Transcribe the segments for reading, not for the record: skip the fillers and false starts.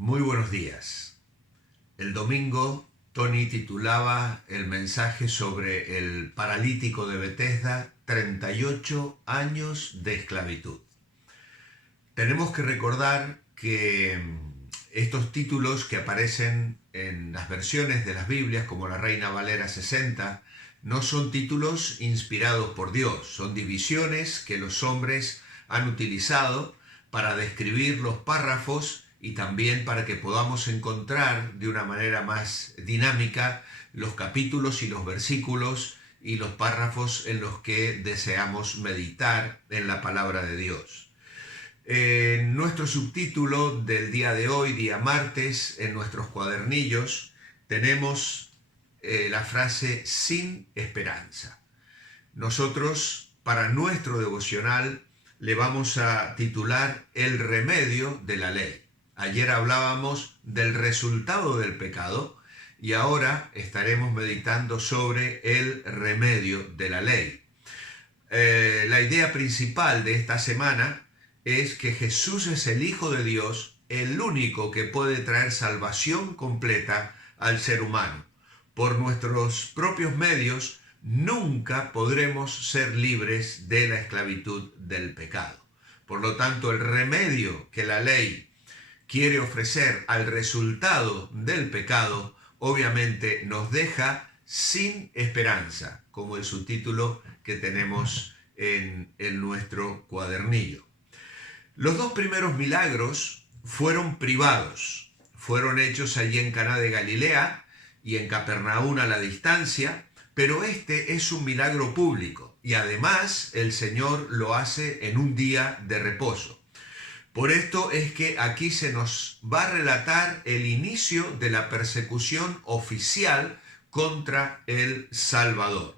Muy buenos días. El domingo Tony titulaba el mensaje sobre el paralítico de Betesda, 38 años de esclavitud. Tenemos que recordar que estos títulos que aparecen en las versiones de las Biblias, como la Reina Valera 60, no son títulos inspirados por Dios, son divisiones que los hombres han utilizado para describir los párrafos y también para que podamos encontrar de una manera más dinámica los capítulos y los versículos y los párrafos en los que deseamos meditar en la palabra de Dios. En nuestro subtítulo del día de hoy, día martes, en nuestros cuadernillos, tenemos la frase sin esperanza. Nosotros, para nuestro devocional, le vamos a titular el remedio de la ley. Ayer hablábamos del resultado del pecado y ahora estaremos meditando sobre el remedio de la ley. La idea principal de esta semana es que Jesús es el Hijo de Dios, el único que puede traer salvación completa al ser humano. Por nuestros propios medios nunca podremos ser libres de la esclavitud del pecado. Por lo tanto, el remedio que la ley quiere ofrecer al resultado del pecado, obviamente nos deja sin esperanza, como el subtítulo que tenemos en nuestro cuadernillo. Los dos primeros milagros fueron privados, fueron hechos allí en Caná de Galilea y en Capernaum a la distancia, pero este es un milagro público y además el Señor lo hace en un día de reposo. Por esto es que aquí se nos va a relatar el inicio de la persecución oficial contra el Salvador.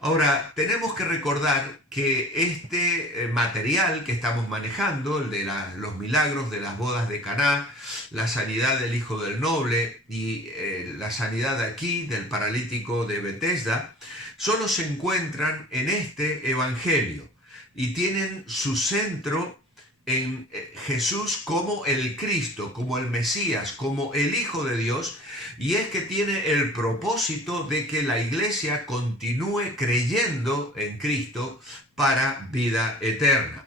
Ahora, tenemos que recordar que este material que estamos manejando, el de los milagros de las bodas de Caná, la sanidad del hijo del noble y la sanidad aquí del paralítico de Betesda, solo se encuentran en este evangelio y tienen su centro en Jesús como el Cristo, como el Mesías, como el Hijo de Dios, y es que tiene el propósito de que la iglesia continúe creyendo en Cristo para vida eterna.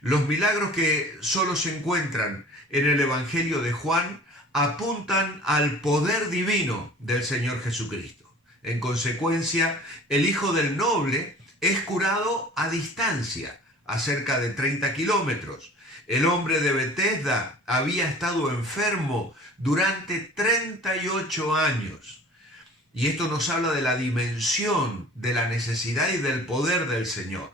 Los milagros que solo se encuentran en el Evangelio de Juan apuntan al poder divino del Señor Jesucristo. En consecuencia, el hijo del noble es curado a distancia, a cerca de 30 kilómetros. El hombre de Betesda había estado enfermo durante 38 años. Y esto nos habla de la dimensión, de la necesidad y del poder del Señor.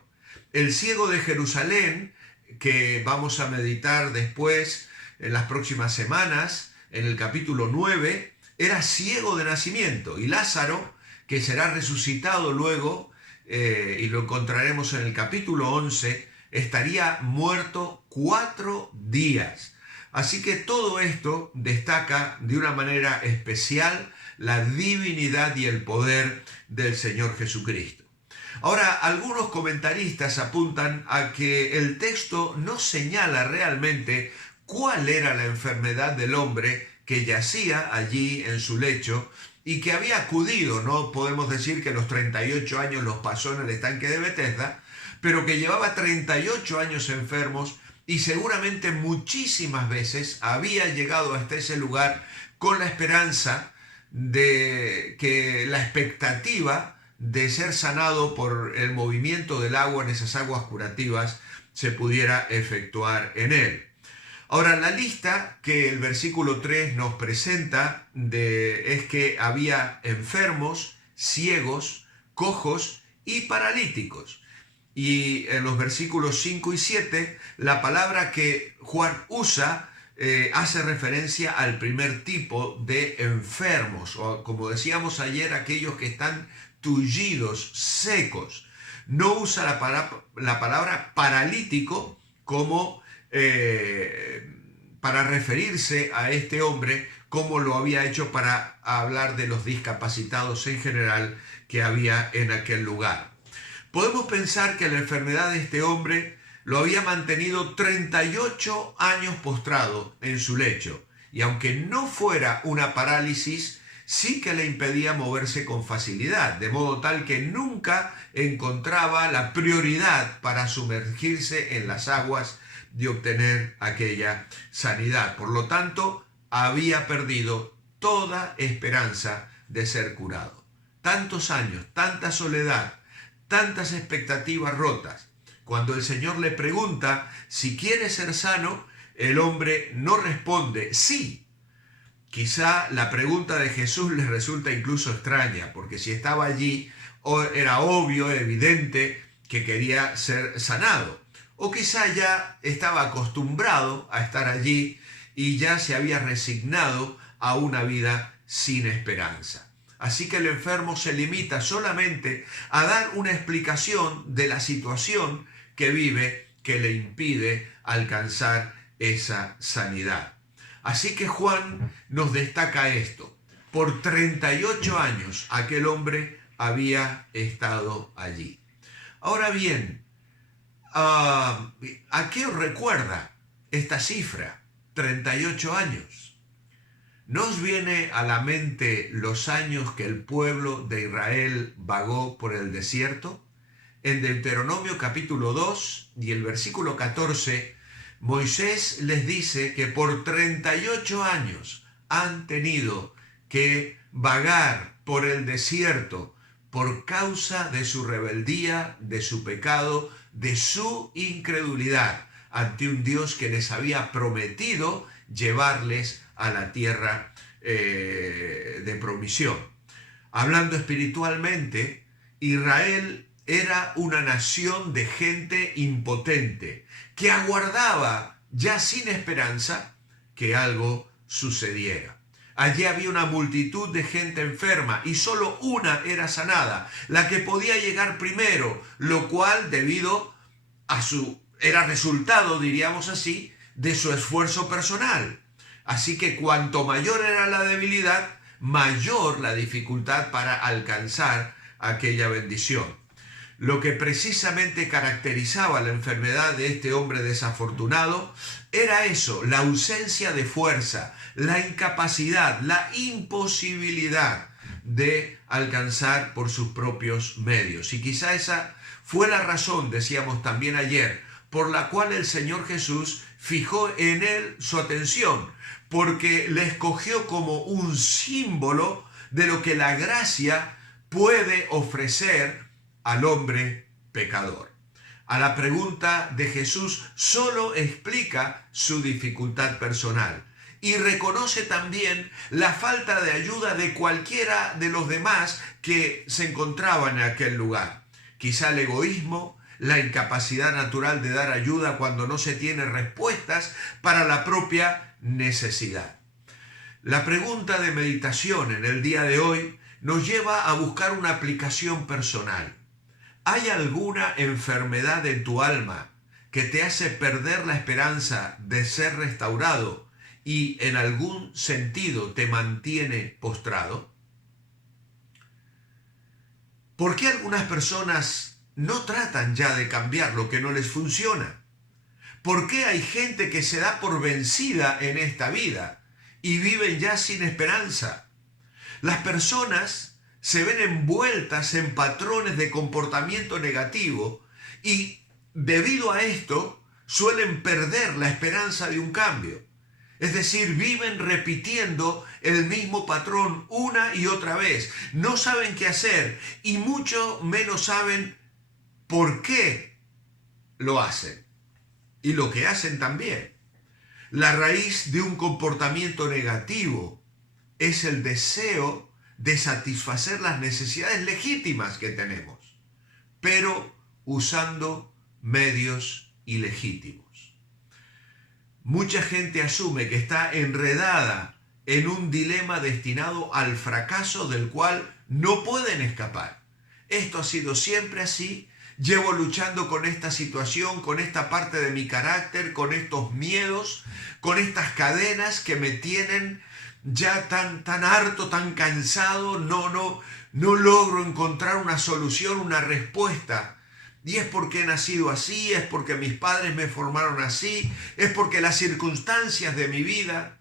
El ciego de Jerusalén, que vamos a meditar después en las próximas semanas, en el capítulo 9, era ciego de nacimiento. Y Lázaro, que será resucitado luego, y lo encontraremos en el capítulo 11, estaría muerto 4 días. Así que todo esto destaca de una manera especial la divinidad y el poder del Señor Jesucristo. Ahora, algunos comentaristas apuntan a que el texto no señala realmente cuál era la enfermedad del hombre que yacía allí en su lecho y que había acudido, no podemos decir que los 38 años los pasó en el estanque de Betesda, pero que llevaba 38 años enfermos y seguramente muchísimas veces había llegado hasta ese lugar con la esperanza de que la expectativa de ser sanado por el movimiento del agua en esas aguas curativas se pudiera efectuar en él. Ahora, la lista que el versículo 3 nos presenta es que había enfermos, ciegos, cojos y paralíticos. Y en los versículos 5 y 7, la palabra que Juan usa hace referencia al primer tipo de enfermos, o como decíamos ayer, aquellos que están tullidos, secos. No usa la palabra paralítico como para referirse a este hombre, como lo había hecho para hablar de los discapacitados en general que había en aquel lugar. Podemos pensar que la enfermedad de este hombre lo había mantenido 38 años postrado en su lecho y aunque no fuera una parálisis, sí que le impedía moverse con facilidad, de modo tal que nunca encontraba la prioridad para sumergirse en las aguas y obtener aquella sanidad. Por lo tanto, había perdido toda esperanza de ser curado. Tantos años, tanta soledad, tantas expectativas rotas. Cuando el Señor le pregunta si quiere ser sano, el hombre no responde sí. Quizá la pregunta de Jesús les resulta incluso extraña, porque si estaba allí era obvio, evidente que quería ser sanado. O quizá ya estaba acostumbrado a estar allí y ya se había resignado a una vida sin esperanza. Así que el enfermo se limita solamente a dar una explicación de la situación que vive, que le impide alcanzar esa sanidad. Así que Juan nos destaca esto. Por 38 años aquel hombre había estado allí. Ahora bien, ¿a qué os recuerda esta cifra? 38 años. ¿No os viene a la mente los años que el pueblo de Israel vagó por el desierto? En Deuteronomio capítulo 2 y el versículo 14, Moisés les dice que por 38 años han tenido que vagar por el desierto por causa de su rebeldía, de su pecado, de su incredulidad ante un Dios que les había prometido llevarles a la tierra de promisión. Hablando espiritualmente, Israel era una nación de gente impotente que aguardaba ya sin esperanza que algo sucediera. Allí había una multitud de gente enferma y solo una era sanada, la que podía llegar primero, lo cual debido a era resultado, diríamos así, de su esfuerzo personal. Así que cuanto mayor era la debilidad, mayor la dificultad para alcanzar aquella bendición. Lo que precisamente caracterizaba la enfermedad de este hombre desafortunado era eso, la ausencia de fuerza, la incapacidad, la imposibilidad de alcanzar por sus propios medios. Y quizá esa fue la razón, decíamos también ayer, por la cual el Señor Jesús fijó en él su atención, porque le escogió como un símbolo de lo que la gracia puede ofrecer al hombre pecador. A la pregunta de Jesús solo explica su dificultad personal y reconoce también la falta de ayuda de cualquiera de los demás que se encontraban en aquel lugar. Quizá el egoísmo, la incapacidad natural de dar ayuda cuando no se tiene respuestas para la propia necesidad. La pregunta de meditación en el día de hoy nos lleva a buscar una aplicación personal. ¿Hay alguna enfermedad en tu alma que te hace perder la esperanza de ser restaurado y en algún sentido te mantiene postrado? ¿Por qué algunas personas no tratan ya de cambiar lo que no les funciona? ¿Por qué hay gente que se da por vencida en esta vida y viven ya sin esperanza? Las personas se ven envueltas en patrones de comportamiento negativo y debido a esto suelen perder la esperanza de un cambio. Es decir, viven repitiendo el mismo patrón una y otra vez. No saben qué hacer y mucho menos saben por qué lo hacen y lo que hacen también. La raíz de un comportamiento negativo es el deseo de satisfacer las necesidades legítimas que tenemos, pero usando medios ilegítimos. Mucha gente asume que está enredada en un dilema destinado al fracaso del cual no pueden escapar. Esto ha sido siempre así. Llevo luchando con esta situación, con esta parte de mi carácter, con estos miedos, con estas cadenas que me tienen ya tan harto, tan cansado, no logro encontrar una solución, una respuesta. Y es porque he nacido así, es porque mis padres me formaron así, es porque las circunstancias de mi vida.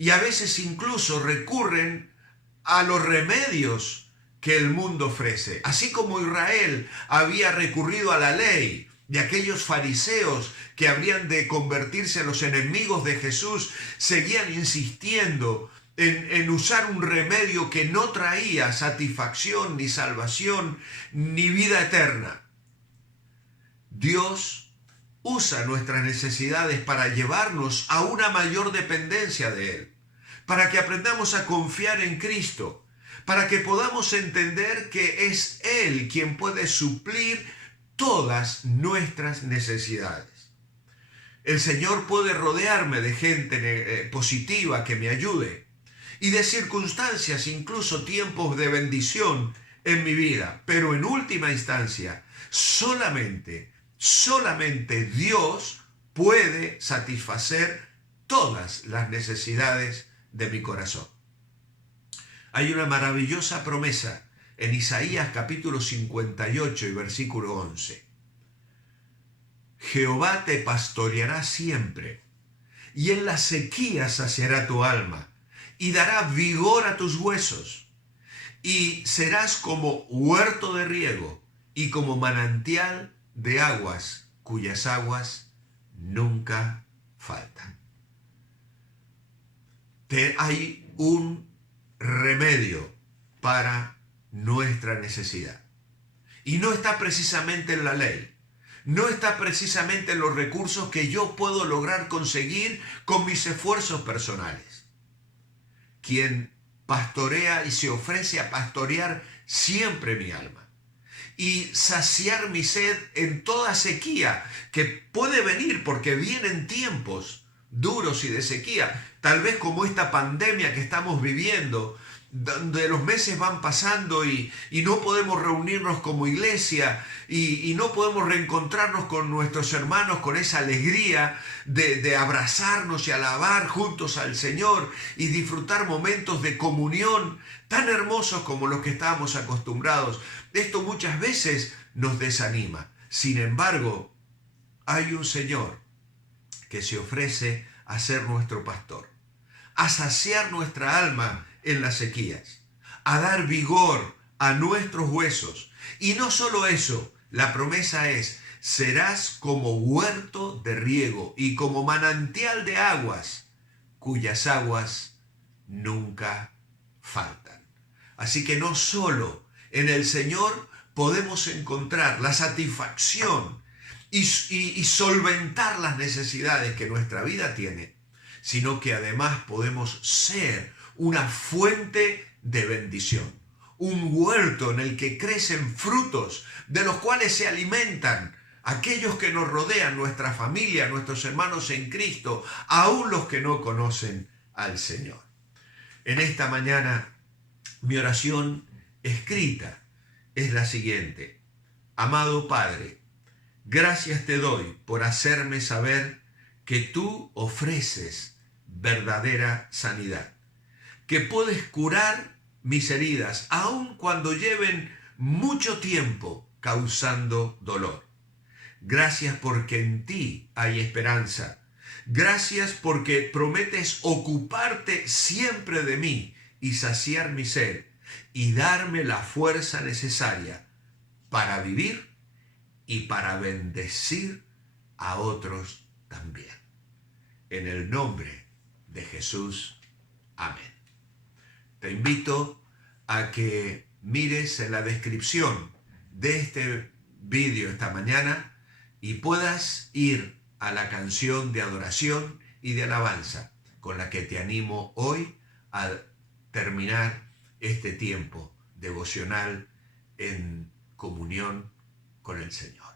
y a veces incluso recurren a los remedios que el mundo ofrece. Así como Israel había recurrido a la ley de aquellos fariseos que habrían de convertirse en los enemigos de Jesús, seguían insistiendo en usar un remedio que no traía satisfacción, ni salvación, ni vida eterna. Dios usa nuestras necesidades para llevarnos a una mayor dependencia de Él, para que aprendamos a confiar en Cristo, para que podamos entender que es Él quien puede suplir todas nuestras necesidades. El Señor puede rodearme de gente positiva que me ayude y de circunstancias, incluso tiempos de bendición en mi vida, pero en última instancia, solamente Dios puede satisfacer todas las necesidades de mi corazón. Hay una maravillosa promesa en Isaías capítulo 58 y versículo 11. Jehová te pastoreará siempre, y en la sequía saciará tu alma, y dará vigor a tus huesos, y serás como huerto de riego, y como manantial de aguas, cuyas aguas nunca faltan. Hay un remedio para nuestra necesidad. Y no está precisamente en la ley. No está precisamente en los recursos que yo puedo lograr conseguir con mis esfuerzos personales. Quien pastorea y se ofrece a pastorear siempre mi alma y saciar mi sed en toda sequía que puede venir, porque vienen tiempos duros y de sequía, tal vez como esta pandemia que estamos viviendo, donde los meses van pasando y no podemos reunirnos como iglesia y no podemos reencontrarnos con nuestros hermanos con esa alegría de abrazarnos y alabar juntos al Señor y disfrutar momentos de comunión tan hermosos como los que estábamos acostumbrados. Esto muchas veces nos desanima. Sin embargo, hay un Señor que se ofrece a ser nuestro pastor, a saciar nuestra alma en las sequías, a dar vigor a nuestros huesos. Y no solo eso, la promesa es: serás como huerto de riego y como manantial de aguas, cuyas aguas nunca faltan. Así que no solo en el Señor podemos encontrar la satisfacción y solventar las necesidades que nuestra vida tiene, sino que además podemos ser una fuente de bendición, un huerto en el que crecen frutos de los cuales se alimentan aquellos que nos rodean, nuestra familia, nuestros hermanos en Cristo, aún los que no conocen al Señor. En esta mañana, mi oración escrita es la siguiente: amado Padre, gracias te doy por hacerme saber que tú ofreces verdadera sanidad, que puedes curar mis heridas, aun cuando lleven mucho tiempo causando dolor. Gracias porque en ti hay esperanza. Gracias porque prometes ocuparte siempre de mí y saciar mi sed y darme la fuerza necesaria para vivir y para bendecir a otros también. En el nombre de Jesús. Amén. Te invito a que mires en la descripción de este vídeo esta mañana y puedas ir a la canción de adoración y de alabanza con la que te animo hoy a terminar este tiempo devocional en comunión con el Señor.